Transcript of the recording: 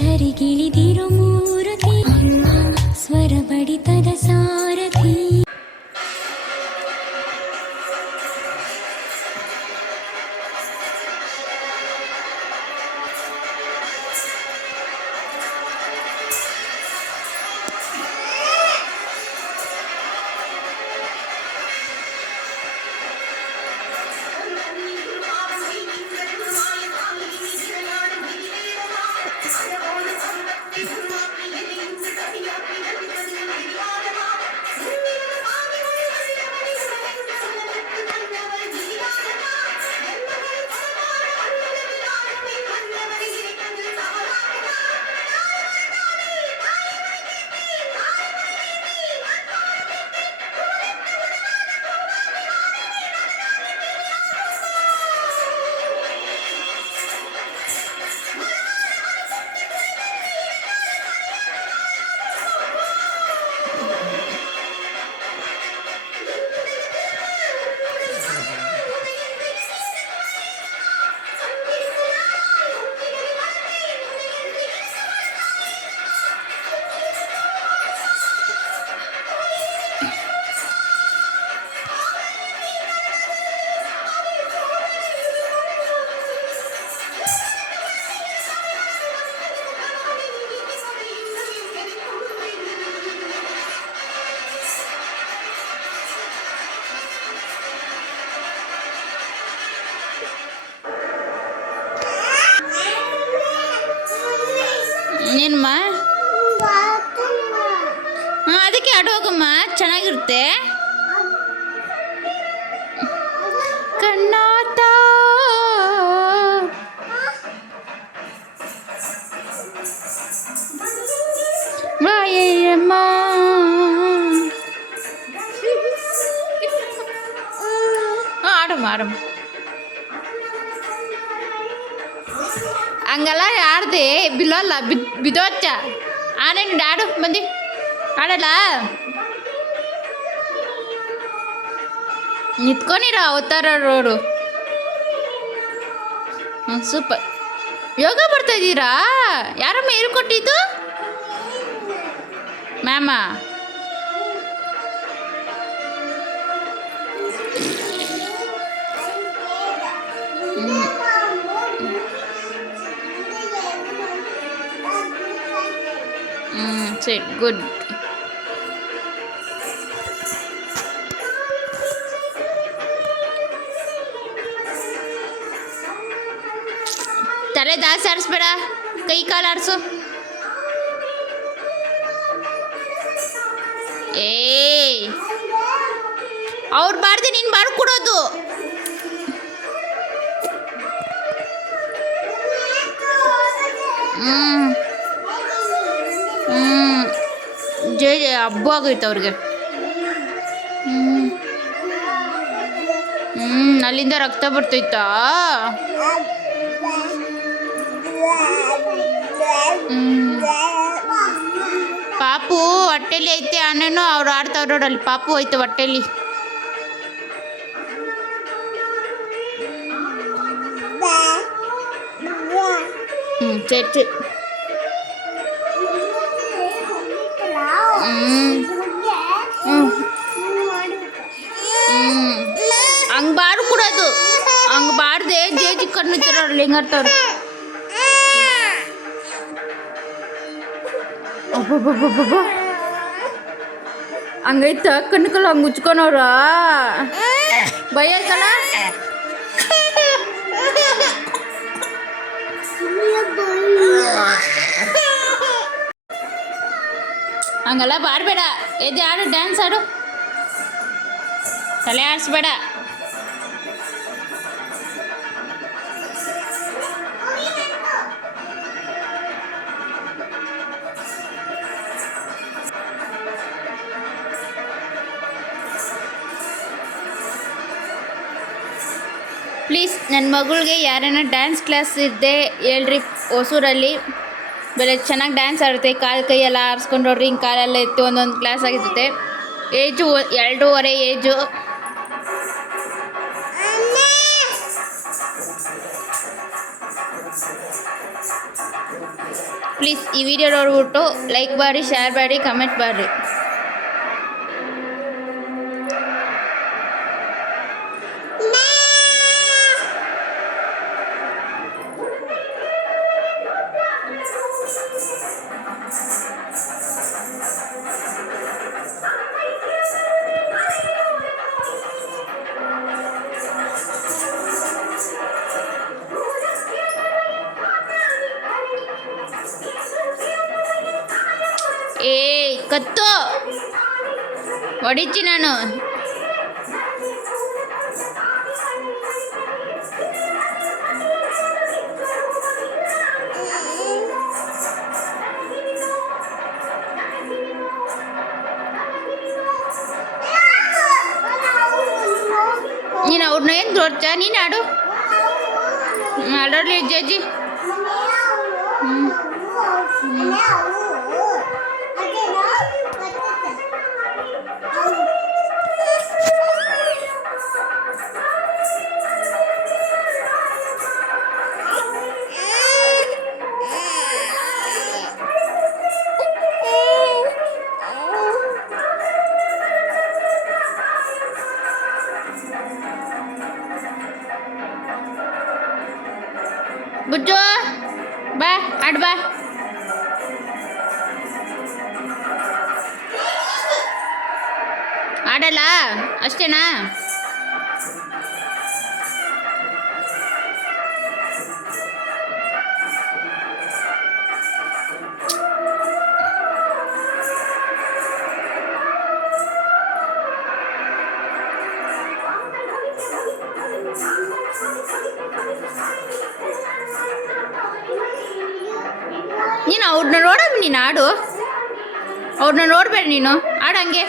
ಧರಿಗಿಳಿದಿರು ಮೂರುತಿ ಸ್ವರ ಬಡಿತದ ಸಾರಥಿ. ಏನಮ್ಮ ಅದಕ್ಕೆ ಆಡೋಗಮ್ಮ, ಚೆನ್ನಾಗಿರುತ್ತೆ. ಕಣ್ಣಾತ ಬಾಯಮ್ಮ ಆಡಮ್ಮ ಆಡಮ್ಮ. ಹಂಗಲ್ಲ ಆಡ್ದೆ ಬಿಲ್ಲಲ್ಲ ಬಿದೋಚ್ಚ ಆನೇನು ಆಡು ಬಂದು ಆಡಲ್ಲ. ನಿಂತ್ಕೊಂಡಿರ ಅವತಾರ ರೋಡು. ಸೂಪರ್. ಯೋಗ ಬರ್ತಾ ಇದ್ದೀರಾ? ಯಾರಮ್ಮ ಹೇಳ್ಕೊಟ್ಟಿದ್ದು? ಮ್ಯಾಮ. ಸರಿ, ಗುಡ್. ತಲೆ ಜಾಸ್ತಿ ಆಡಿಸ್ಬೇಡ, ಕೈ ಕಾಲು ಆಡಿಸು. ಅವ್ರು ಬಾರ್ದೆ ನೀನು ಮಾಡ್ಕೊಡೋದು. ಹಬ್ಬ ಆಗೋಯ್ತು ಅವ್ರಿಗೆ. ಅಲ್ಲಿಂದ ರಕ್ತ ಬರ್ತೈತಾ? ಪಾಪು ಹೊಟ್ಟೆಲಿ ಐತೆ ಅಣ್ಣನು. ಅವ್ರು ಆಡ್ತಾವ್ರ ನೋಡಲ್ಲಿ, ಪಾಪು ಐತೆ ಹೊಟ್ಟೆಲಿ. ಸರಿ ಸರಿ. ಹಂಗೆ ಬಾಡು ಕೊಡೋದು, ಹಂಗೆ ಬಾಡ್ದೆ ಜೇಜಿ ಕಣ್ಣು ತಿರೋಲ್ಲ ಹೆಂಗರ್ತವ್ರು. ಅಬ್ಬಬ್ಬಬ್ಬಬ್ಬ ಹಂಗೈತ ಕಣ್ಕಲ್ಲ ಹಂಗೆ ಉಚ್ಕೊನವ್ರ ಬೈಯಕಲ್ಲ. ಹಂಗಲ್ಲ ಬಾಡ್ಬೇಡ, ಎದೆ ಆಡು, ಡ್ಯಾನ್ಸ್ ಆಡು, ತಲೆ ಆಡಿಸ್ಬೇಡ. ಪ್ಲೀಸ್ ನನ್ನ ಮಗಳಿಗೆ ಯಾರನ್ನ ಡ್ಯಾನ್ಸ್ ಕ್ಲಾಸ್ ಇದ್ದೆ ಹೇಳ್ರಿ ಹೊಸೂರಲ್ಲಿ. ಬೆಲೆ ಚೆನ್ನಾಗಿ ಡ್ಯಾನ್ಸ್ ಆಡುತ್ತೆ, ಕಾಲು ಕೈಯೆಲ್ಲ ಆರಿಸ್ಕೊಂಡು ನೋಡ್ರಿ, ಹಿಂಗೆ ಕಾಲೆಲ್ಲ ಎತ್ತಿ ಒಂದೊಂದು ಕ್ಲಾಸ್ ಆಗಿರುತ್ತೆ. Age 2.5 age. ಪ್ಲೀಸ್ ಈ ವಿಡಿಯೋ ನೋಡ್ಬಿಟ್ಟು ಲೈಕ್ ಮಾಡಿ, ಶೇರ್ ಮಾಡಿ, ಕಮೆಂಟ್ ಮಾಡಿರಿ. ಏಯ್ ಕತ್ತು ಹೊಡಿತಿ ನಾನು. ನೀನು ಅವ್ರನ್ನ ಏನು ತೋರ್ಚ, ನೀನು ಆಡು ಆಡೋರ್ಲಿ ಅಜ್ಜಿ. ಬುಜ್ಜು ಬಾ ಆಡ್ ಬಾ. ಆಡಲ್ಲ ಅಷ್ಟೇನಾ? ನೀನು ಅವ್ರನ್ನ ನೋಡಮ್ಮ, ನೀನು ಆಡು. ಅವ್ರನ್ನ ನೋಡ್ಬೇಡ, ನೀನು ಆಡಂಗೆ.